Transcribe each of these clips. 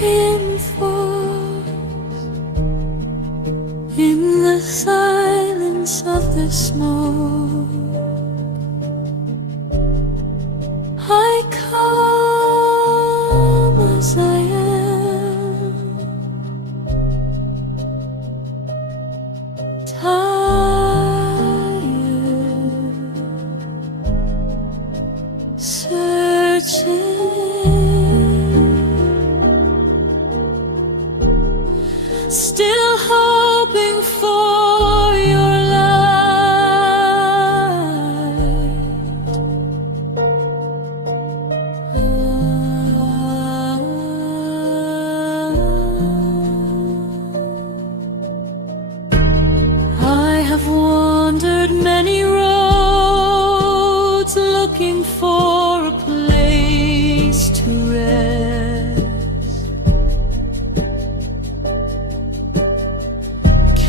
reinforced in the silence of the smoke. I come as I am, tired, searching, still hoping for your light. I have wandered many roads looking for a place to rest,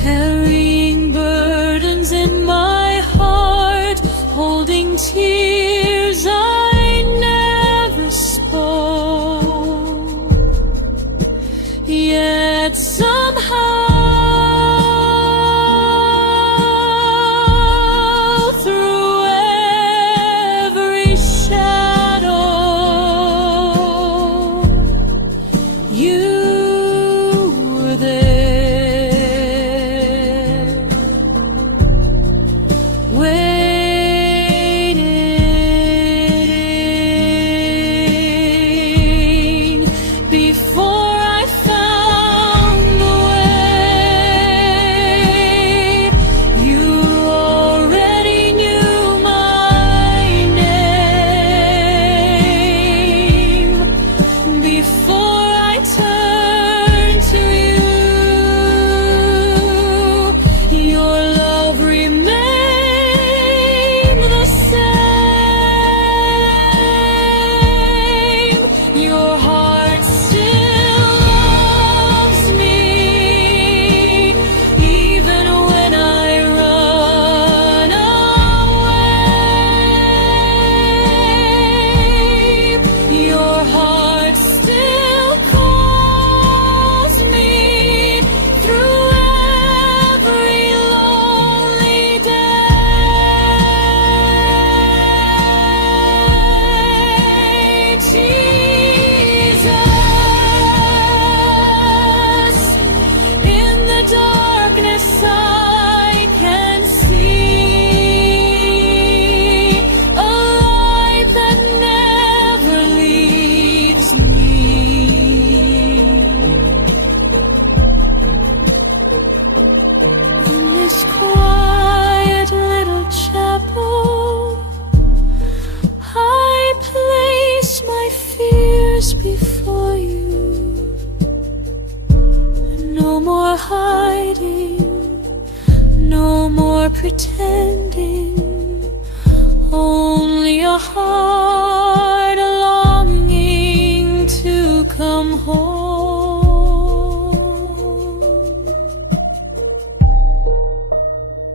carrying burdens in my heart, holding tears I never spoke. Yet somehow, through every shadow, you were there, waiting before I found the way. You already knew my name before I turned to you. Your love remained the same. Your heart still loves me, even when I run away. Your heart still calls me through every lonely day. Jesus, in the darkness I can see a light that never leaves me. In this quiet little chapel, I place my fears before you. No more hiding, no more pretending, only a heart longing to come home.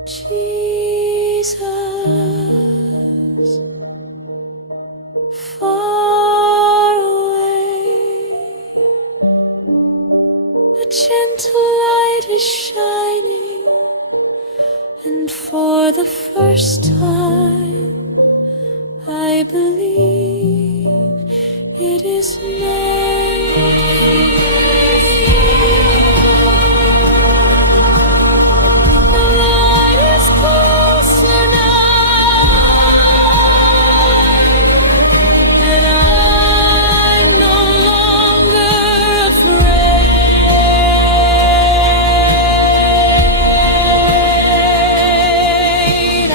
Jesus, far away, a gentle light is shining, and for the first time I believe it is meant for me. The light is closer now, and I'm no longer afraid.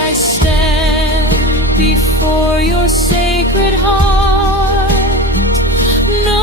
I stand before your sacred heart, no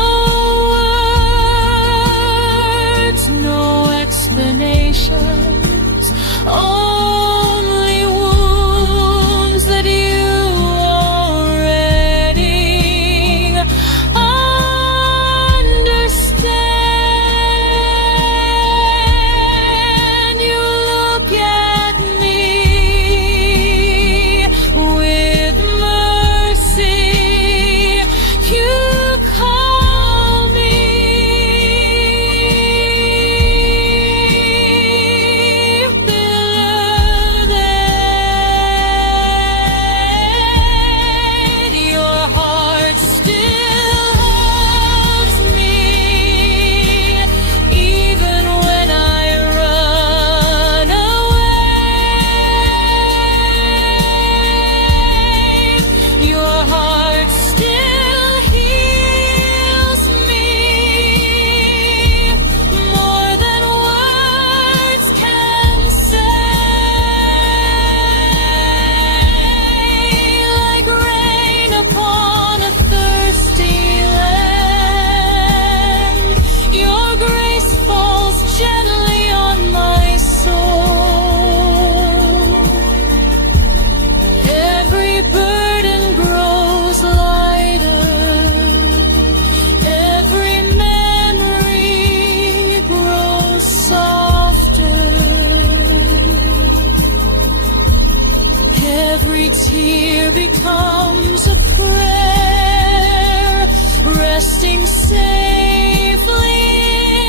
fear becomes a prayer, resting safely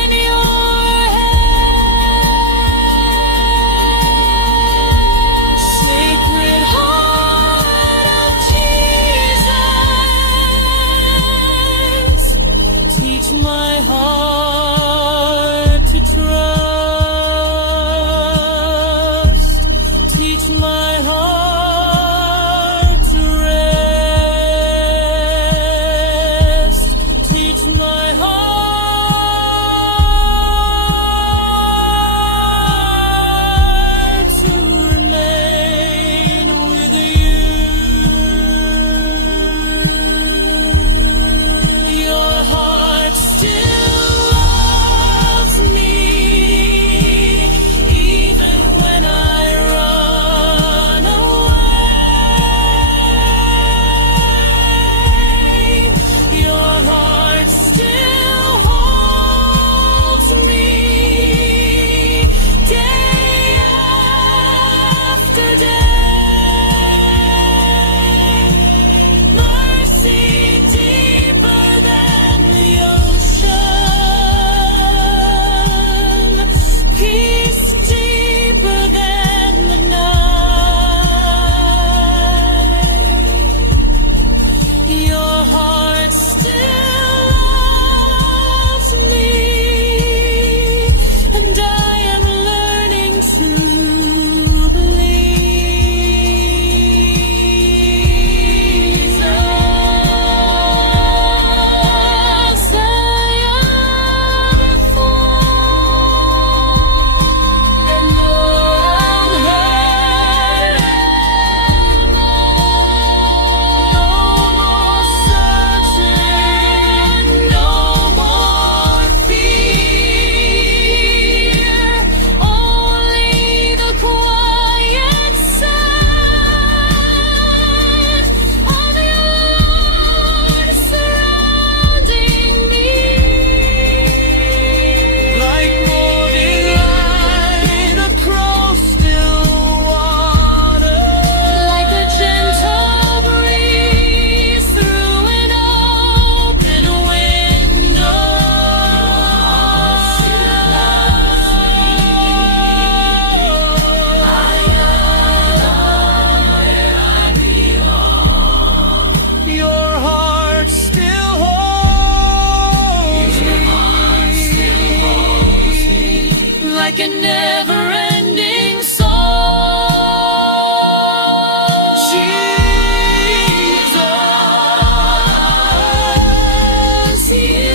in your hand. Sacred heart of Jesus, teach my heart to trust. Teach my heart to rest. Teach my heart to remain with you. Your heart still loves me, even when I run away. Your heart still holds me day after day. Mercy deeper than the ocean, peace deeper than the night. Your heart still loves me, and I am learning to believe. Jesus, I am unheard, no more searching, no more fear, only the quiet sound of your Lord surrounding me. Like morning light across still water, like a gentle breeze through an open window. Your heart still holds me, like a never-ending song. Jesus, you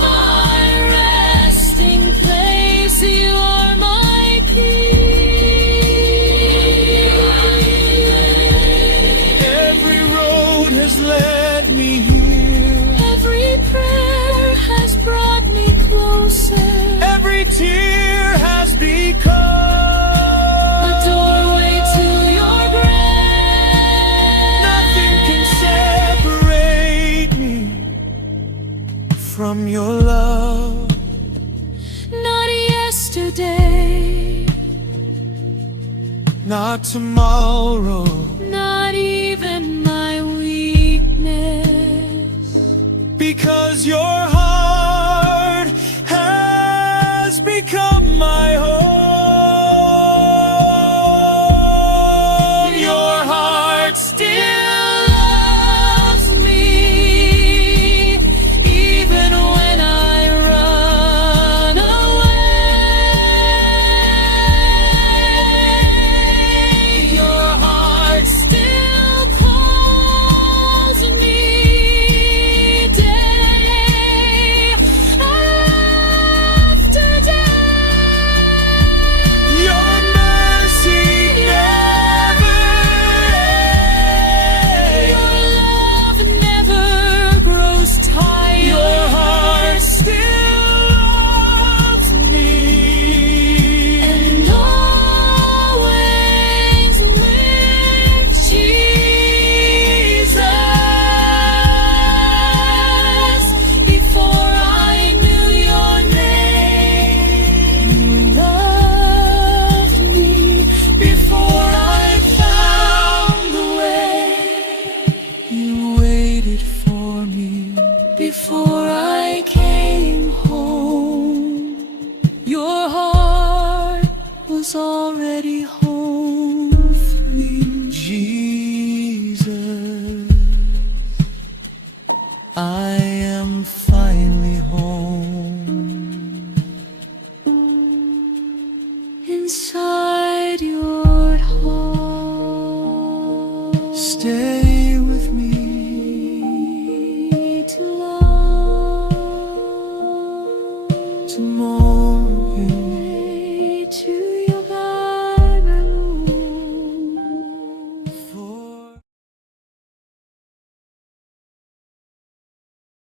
my resting place, you are my peace. Every road has led me here, every prayer has brought me closer, every tear has become a doorway to your grace. Nothing can separate me from your love. Not yesterday, not tomorrow, not even my weakness, because your heart has become my home. Your heart still loves me, even when I run away. Your heart still calls me day finally home. Inside your home, Stay with me. to love Tomorrow